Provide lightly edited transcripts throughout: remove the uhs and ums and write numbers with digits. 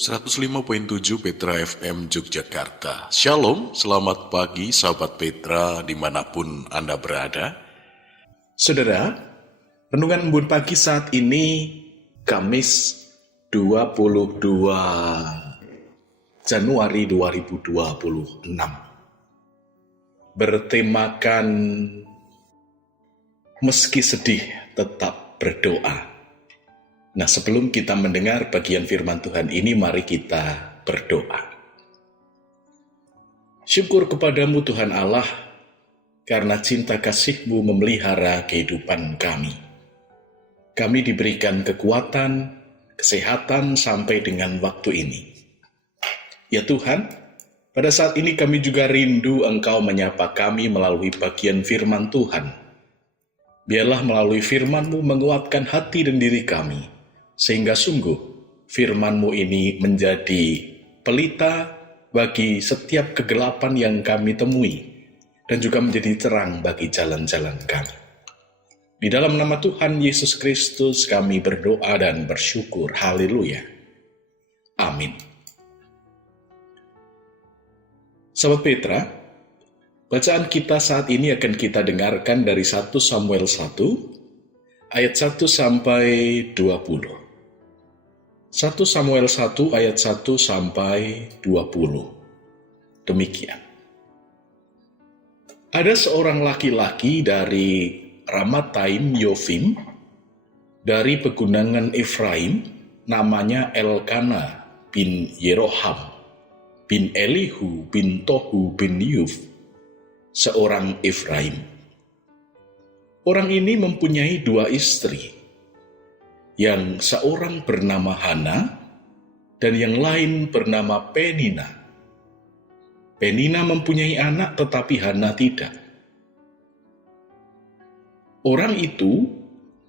105.7 Petra FM Yogyakarta. Shalom, selamat pagi sahabat Petra dimanapun Anda berada. Saudara, renungan embun pagi saat ini Kamis 22 Januari 2026 bertemakan meski sedih tetap berdoa. Nah, sebelum kita mendengar bagian firman Tuhan ini, mari kita berdoa. Syukur kepadamu Tuhan Allah, karena cinta kasih-Mu memelihara kehidupan kami. Kami diberikan kekuatan, kesehatan sampai dengan waktu ini. Ya Tuhan, pada saat ini kami juga rindu Engkau menyapa kami melalui bagian firman Tuhan. Biarlah melalui firman-Mu menguatkan hati dan diri kami, sehingga sungguh firman-Mu ini menjadi pelita bagi setiap kegelapan yang kami temui, dan juga menjadi terang bagi jalan-jalan kami. Di dalam nama Tuhan Yesus Kristus kami berdoa dan bersyukur. Haleluya. Amin. Sahabat Petra, bacaan kita saat ini akan kita dengarkan dari 1 Samuel 1, ayat 1 sampai 20. 1 Samuel 1 ayat 1 sampai 20. Demikian. Ada seorang laki-laki dari Ramataim Yofim, dari pegunungan Efraim, namanya Elkana bin Yeroham, bin Elihu, bin Tohu, bin Yuf, seorang Efraim. Orang ini mempunyai dua istri, yang seorang bernama Hana dan yang lain bernama Penina. Penina mempunyai anak tetapi Hana tidak. Orang itu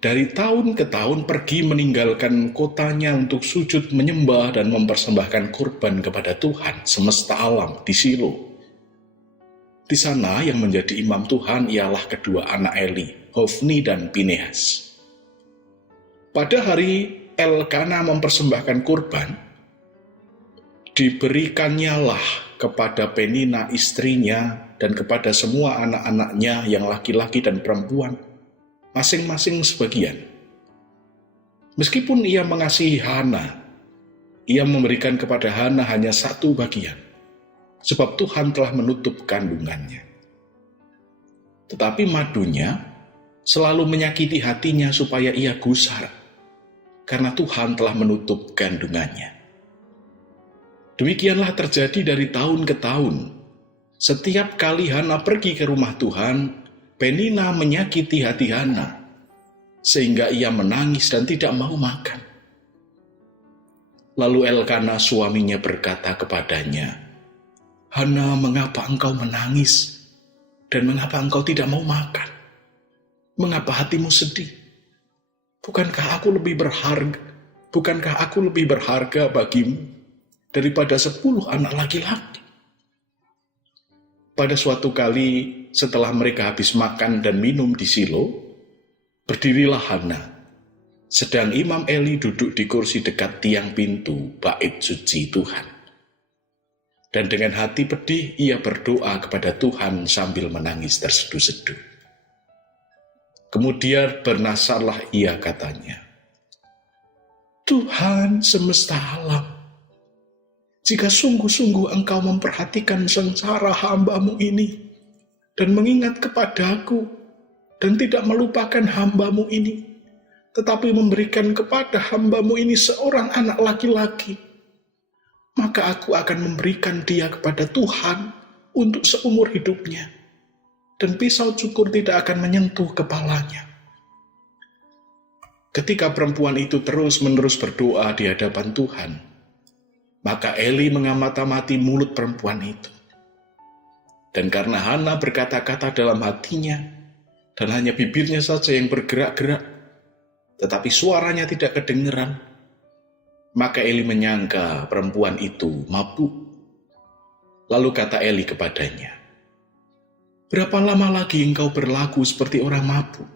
dari tahun ke tahun pergi meninggalkan kotanya untuk sujud menyembah dan mempersembahkan kurban kepada Tuhan semesta alam di Shilo. Di sana yang menjadi imam Tuhan ialah kedua anak Eli, Hofni dan Pinehas. Pada hari Elkana mempersembahkan kurban, diberikannya kepada Penina istrinya dan kepada semua anak-anaknya yang laki-laki dan perempuan, masing-masing sebagian. Meskipun ia mengasihi Hana, ia memberikan kepada Hana hanya satu bagian, sebab Tuhan telah menutup kandungannya. Tetapi madunya selalu menyakiti hatinya supaya ia gusar, karena Tuhan telah menutup kandungannya. Demikianlah terjadi dari tahun ke tahun. Setiap kali Hana pergi ke rumah Tuhan, Penina menyakiti hati Hana, sehingga ia menangis dan tidak mau makan. Lalu Elkana suaminya berkata kepadanya, "Hana, mengapa engkau menangis? Dan mengapa engkau tidak mau makan? Mengapa hatimu sedih? Bukankah aku lebih berharga bagimu daripada 10 anak laki-laki?" Pada suatu kali setelah mereka habis makan dan minum di Shilo, berdirilah Hana, sedang Imam Eli duduk di kursi dekat tiang pintu bait suci Tuhan. Dan dengan hati pedih ia berdoa kepada Tuhan sambil menangis terseduh-seduh. Kemudian bernasarlah ia, katanya, "Tuhan semesta alam, jika sungguh-sungguh engkau memperhatikan sengsara hamba-Mu ini, dan mengingat kepadaku, dan tidak melupakan hamba-Mu ini, tetapi memberikan kepada hamba-Mu ini seorang anak laki-laki, maka aku akan memberikan dia kepada Tuhan untuk seumur hidupnya, dan pisau cukur tidak akan menyentuh kepalanya." Ketika perempuan itu terus-menerus berdoa di hadapan Tuhan, maka Eli mengamati mulut perempuan itu. Dan karena Hana berkata-kata dalam hatinya, dan hanya bibirnya saja yang bergerak-gerak, tetapi suaranya tidak kedengeran, maka Eli menyangka perempuan itu mabuk. Lalu kata Eli kepadanya, "Berapa lama lagi engkau berlaku seperti orang mabuk?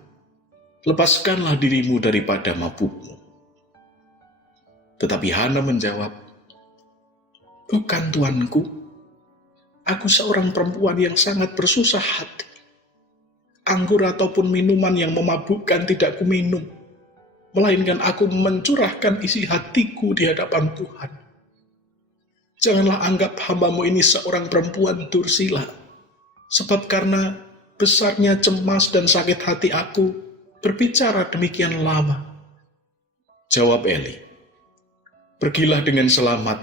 Lepaskanlah dirimu daripada mabukmu." Tetapi Hana menjawab, Bukan, tuanku. Aku seorang perempuan yang sangat bersusah hati. Anggur ataupun minuman yang memabukkan tidak kuminum, melainkan aku mencurahkan isi hatiku di hadapan Tuhan. Janganlah anggap hamba-Mu ini seorang perempuan dursila, sebab karena besarnya cemas dan sakit hati aku, berbicara demikian lama. Jawab Eli, pergilah dengan selamat,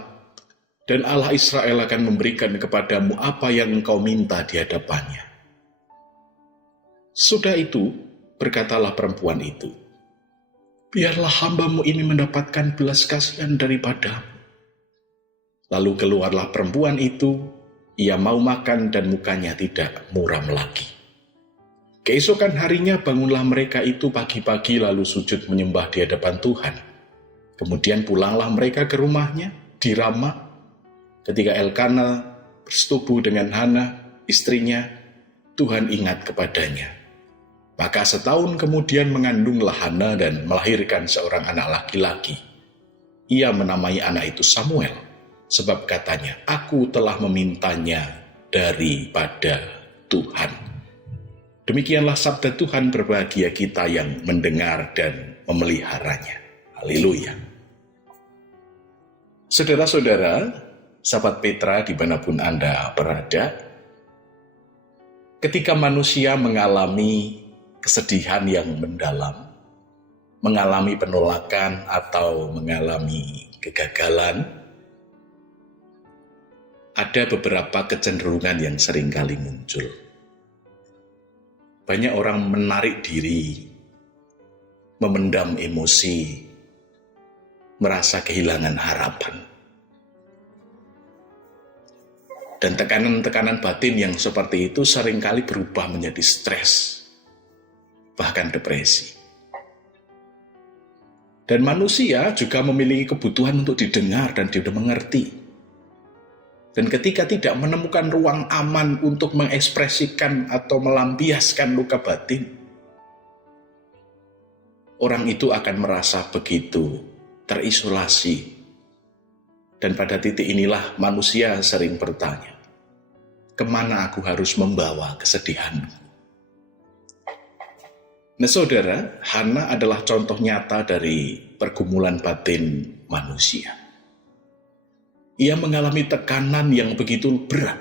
dan Allah Israel akan memberikan kepadamu apa yang engkau minta di hadapannya. Sudah itu, berkatalah perempuan itu, biarlah hamba-Mu ini mendapatkan belas kasihan daripadamu. Lalu keluarlah perempuan itu, ia mau makan dan mukanya tidak muram lagi. Keesokan harinya bangunlah mereka itu pagi-pagi lalu sujud menyembah di hadapan Tuhan. Kemudian pulanglah mereka ke rumahnya di Rama. Ketika Elkana bersetubuh dengan Hana, istrinya, Tuhan ingat kepadanya. Maka setahun kemudian mengandunglah Hana dan melahirkan seorang anak laki-laki. Ia menamai anak itu Samuel, sebab katanya, aku telah memintanya daripada Tuhan. Demikianlah sabda Tuhan, berbahagia kita yang mendengar dan memeliharanya. Haleluya. Saudara-saudara, sahabat Petra dimanapun Anda berada, ketika manusia mengalami kesedihan yang mendalam, mengalami penolakan atau mengalami kegagalan, ada beberapa kecenderungan yang seringkali muncul. Banyak orang menarik diri, memendam emosi, merasa kehilangan harapan. Dan tekanan-tekanan batin yang seperti itu seringkali berubah menjadi stres, bahkan depresi. Dan manusia juga memiliki kebutuhan untuk didengar dan dimengerti. Dan ketika tidak menemukan ruang aman untuk mengekspresikan atau melampiaskan luka batin, orang itu akan merasa begitu terisolasi. Dan pada titik inilah manusia sering bertanya, kemana aku harus membawa kesedihanku? Nah saudara, Hana adalah contoh nyata dari pergumulan batin manusia. Ia mengalami tekanan yang begitu berat,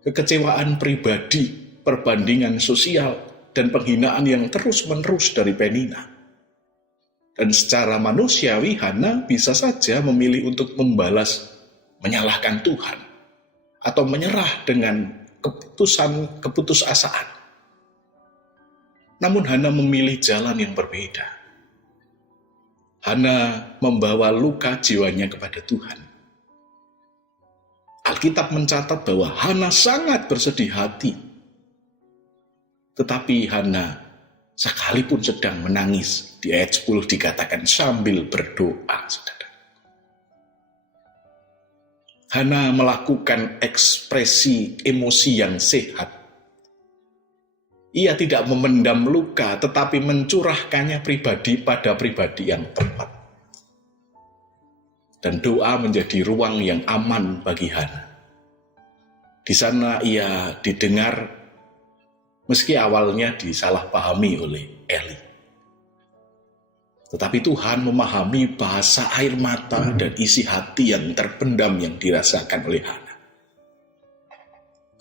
kekecewaan pribadi, perbandingan sosial, dan penghinaan yang terus-menerus dari Penina. Dan secara manusiawi, Hana bisa saja memilih untuk membalas, menyalahkan Tuhan, atau menyerah dengan keputusasaan. Namun Hana memilih jalan yang berbeda. Hana membawa luka jiwanya kepada Tuhan. Alkitab mencatat bahwa Hana sangat bersedih hati. Tetapi Hana sekalipun sedang menangis, di ayat 10 dikatakan sambil berdoa, saudara. Hana melakukan ekspresi emosi yang sehat. Ia tidak memendam luka, tetapi mencurahkannya pribadi pada pribadi yang tepat. Dan doa menjadi ruang yang aman bagi Hana. Di sana ia didengar, meski awalnya disalahpahami oleh Eli. Tetapi Tuhan memahami bahasa air mata dan isi hati yang terpendam yang dirasakan oleh Hana.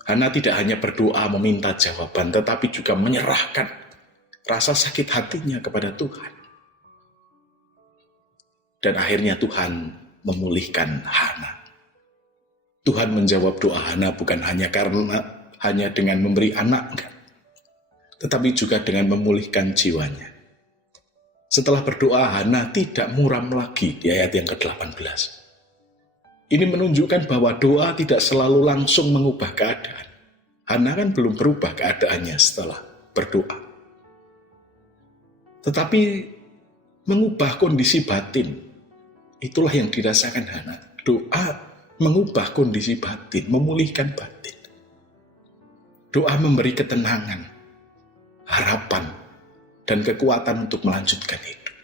Hana tidak hanya berdoa meminta jawaban, tetapi juga menyerahkan rasa sakit hatinya kepada Tuhan. Dan akhirnya Tuhan memulihkan Hana. Tuhan menjawab doa Hana bukan hanya dengan memberi anak, tetapi juga dengan memulihkan jiwanya. Setelah berdoa, Hana tidak muram lagi di ayat yang ke-18. Ini menunjukkan bahwa doa tidak selalu langsung mengubah keadaan. Hana kan belum berubah keadaannya setelah berdoa. Tetapi mengubah kondisi batin, itulah yang dirasakan Hana. Doa mengubah kondisi batin, memulihkan batin. Doa memberi ketenangan, harapan, dan kekuatan untuk melanjutkan hidup.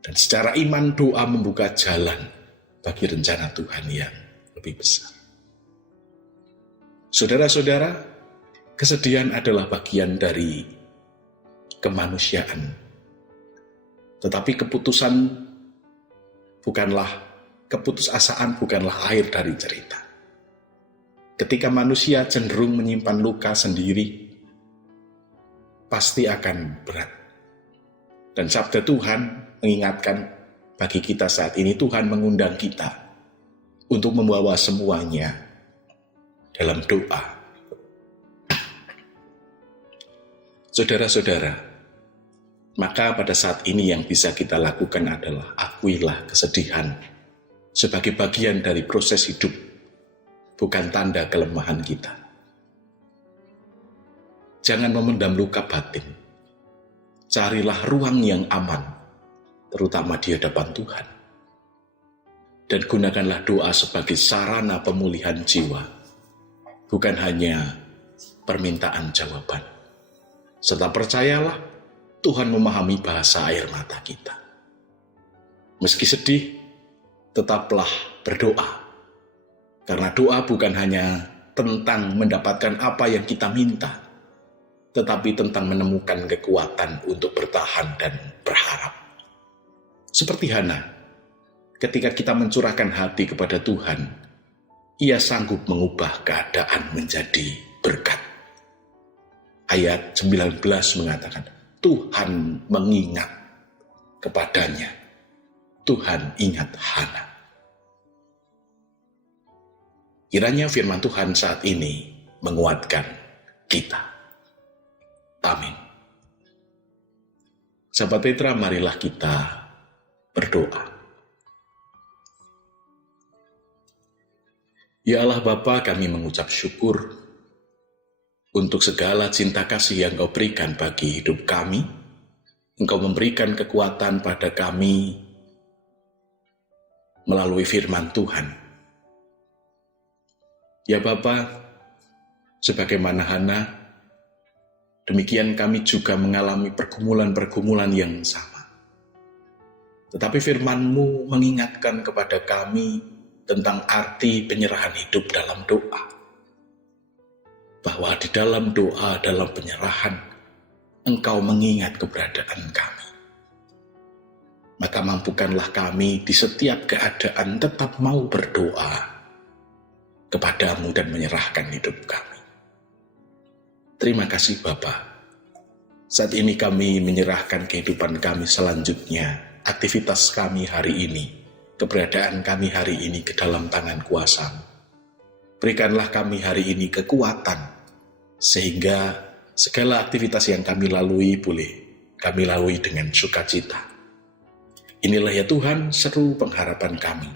Dan secara iman doa membuka jalan bagi rencana Tuhan yang lebih besar. Saudara-saudara, kesedihan adalah bagian dari kemanusiaan. Tetapi keputusasaan bukanlah akhir dari cerita. Ketika manusia cenderung menyimpan luka sendiri, pasti akan berat. Dan sabda Tuhan mengingatkan bagi kita saat ini, Tuhan mengundang kita untuk membawa semuanya dalam doa. Saudara-saudara, maka pada saat ini yang bisa kita lakukan adalah akuilah kesedihan sebagai bagian dari proses hidup, bukan tanda kelemahan kita. Jangan memendam luka batin. Carilah ruang yang aman, terutama di hadapan Tuhan. Dan gunakanlah doa sebagai sarana pemulihan jiwa, bukan hanya permintaan jawaban. Serta percayalah, Tuhan memahami bahasa air mata kita. Meski sedih, tetaplah berdoa. Karena doa bukan hanya tentang mendapatkan apa yang kita minta, tetapi tentang menemukan kekuatan untuk bertahan dan berharap. Seperti Hana, ketika kita mencurahkan hati kepada Tuhan, Ia sanggup mengubah keadaan menjadi berkat. Ayat 19 mengatakan, Tuhan mengingat kepadanya. Tuhan ingat Hana. Kiranya firman Tuhan saat ini menguatkan kita. Amin. Sahabat Petra, marilah kita berdoa. Ya Allah Bapa, kami mengucap syukur untuk segala cinta kasih yang Kau berikan bagi hidup kami. Engkau memberikan kekuatan pada kami melalui firman Tuhan. Ya Bapa, sebagaimana Hana, demikian kami juga mengalami pergumulan-pergumulan yang sama. Tetapi firman-Mu mengingatkan kepada kami tentang arti penyerahan hidup dalam doa. Bahwa di dalam doa, dalam penyerahan, Engkau mengingat keberadaan kami. Maka mampukanlah kami di setiap keadaan tetap mau berdoa kepadamu dan menyerahkan hidup kami. Terima kasih Bapa. Saat ini kami menyerahkan kehidupan kami selanjutnya, aktivitas kami hari ini, keberadaan kami hari ini ke dalam tangan kuasa-Mu. Berikanlah kami hari ini kekuatan, sehingga segala aktivitas yang kami lalui boleh kami lalui dengan sukacita. Inilah ya Tuhan seru pengharapan kami.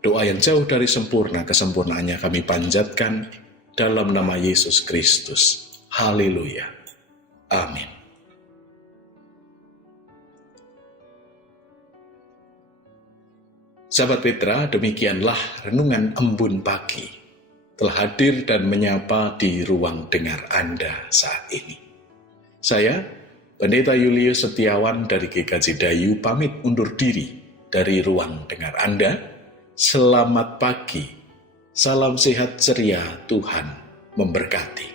Doa yang jauh dari sempurna, kesempurnaannya kami panjatkan dalam nama Yesus Kristus. Haleluya. Amin. Sahabat Petra, demikianlah renungan embun pagi telah hadir dan menyapa di ruang dengar Anda saat ini. Saya, Pendeta Julius Setiawan dari GKJ Dayu, pamit undur diri dari ruang dengar Anda. Selamat pagi, salam sehat ceria, Tuhan memberkati.